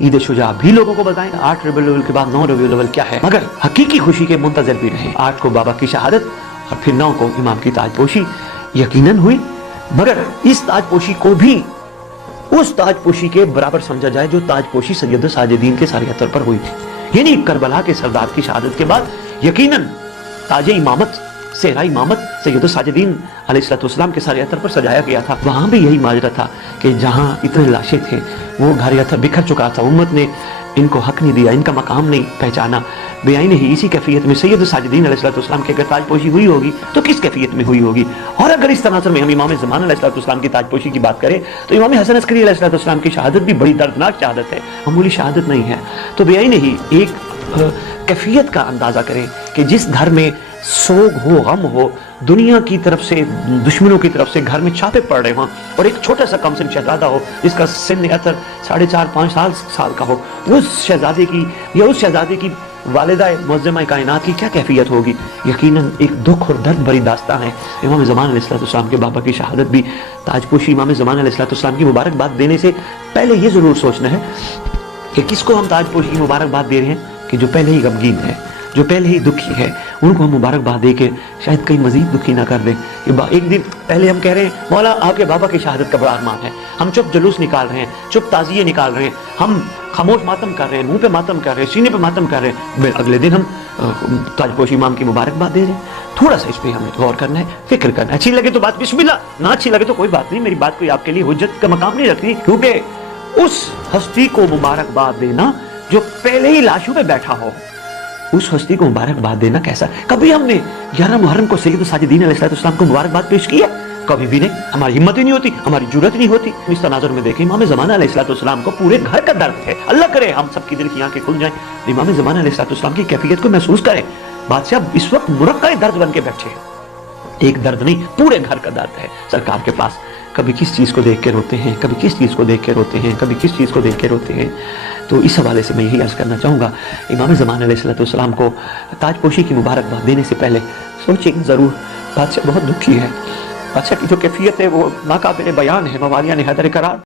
ईद शुजा भी लोगों को बताएं 8 रबीउल अव्वल के बाद 9 रबीउल अव्वल क्या है, मगर हकीकी खुशी के मुंतजर भी रहें। 8 को बाबा की शहादत और फिर 9 को इमाम की ताजपोशी यकीनन हुई, मगर इस ताजपोशी को भी उस ताजपोशी के बराबर समझा जाए जो ताजपोशी सैयद साजिदीन के सारे अतर पर हुई थी। यानी करबला के सरदार की शहादत के बाद यकीनन ताज इमामत सेहरा इमामत सैयद साजिदीन अलैहिस्सलाम के सारे अतर पर सजाया गया था। वहां भी यही माजरा था कि जहां इतने लाशें थे वो घर अतर बिखर चुका था, उम्मत ने इनको हक नहीं दिया, इनका मकाम नहीं पहचाना। बेआईन ही इसी कैफियत में सैयद साजिदीन अलैहिस्सलाम की अगर ताजपोशी हुई होगी तो किस कैफियत में हुई होगी। और अगर इस तनासर में हम इमाम ज़मान अलैहिस्सलाम की ताजपोशी की बात करें तो इमाम हसन अस्करी अलैहिस्सलाम की शहादत भी बड़ी दर्दनाक शहादत है, मामूली शहादत नहीं है। तो बेआईन ही एक कैफियत का अंदाजा करें कि जिस घर में सोग हो, गम हो, दुनिया की तरफ से दुश्मनों की तरफ से घर में छापे पड़ रहे हों और एक छोटा सा कमसिन शहजादा हो जिसका सिन अतर 4.5-5 साल का हो, उस शहजादे की या उस शहजादे की वालिदा मुअज़्ज़िमा कायनात की क्या कैफियत होगी। यकीनन एक दुख और दर्द भरी दास्तां है। इमाम ज़मान अलैहिस्सलाम के बाबा की शहादत भी ताजपोशी इमाम ज़मान अलैहिस्सलाम की मुबारकबाद देने से पहले ये ज़रूर सोचना है कि किसको हम ताजपोशी की मुबारकबाद दे रहे हैं, कि जो पहले ही गमगीन है, जो पहले ही दुखी है, उनको हम मुबारकबाद दे के शायद कहीं मजीद दुखी ना कर दें। एक दिन पहले हम कह रहे हैं मौला आपके बाबा की शहादत का बड़ा अरमान है, हम चुप जुलूस निकाल रहे हैं, चुप ताज़िये निकाल रहे हैं, हम खामोश मातम कर रहे हैं, मुंह पे मातम कर रहे हैं, सीने पे मातम कर रहे हैं, अगले दिन हम ताजपोशी इमाम की मुबारकबाद दे रहे हैं। थोड़ा सा इस पर हमें गौर करना है, फिक्र करना है। अच्छी लगे तो बात बिस्मिल्लाह, ना अच्छी लगे तो कोई बात नहीं, मेरी बात कोई आपके लिए हुज्जत का मकाम नहीं रखती, क्योंकि उस हस्ती को मुबारकबाद देना जो पहले ही लाशों पे बैठा हो, उस हस्ती को मुबारकबाद देना कैसा। कभी हमने 11 मुहर्रम को सैयद साजिदीन अलैहिस्सलाम को मुबारकबाद पेश की है? कभी भी नहीं, हमारी हिम्मत ही नहीं होती, हमारी जुर्रत नहीं होती। इस तनाजुर में देखें इमाम ज़मान अलैहिस्सलाम को पूरे घर का दर्द है। अल्लाह करे हम सबकी दिल की आंखें खुल जाएं, इमाम ज़मान अलैहिस्सलाम की कैफियत को महसूस करें। बादशाह इस वक्त मुरक्का दर्द बन के बैठे हैं, एक दर्द नहीं पूरे घर का दर्द है सरकार के पास। कभी किस चीज़ को देख के रोते हैं, कभी किस चीज़ को देख के रोते हैं, कभी किस चीज़ को देख के रोते हैं। तो इस हवाले से मैं यही अर्ज़ करना चाहूँगा, इमाम ज़मान अलैहिस्सलाम को ताजपोशी की मुबारकबाद देने से पहले सोचिए ज़रूर। बादशाह बहुत दुखी है, बादशाह की जो कैफियत है वो नाकाबिल बयान है, मवालिया ने हैदर करार।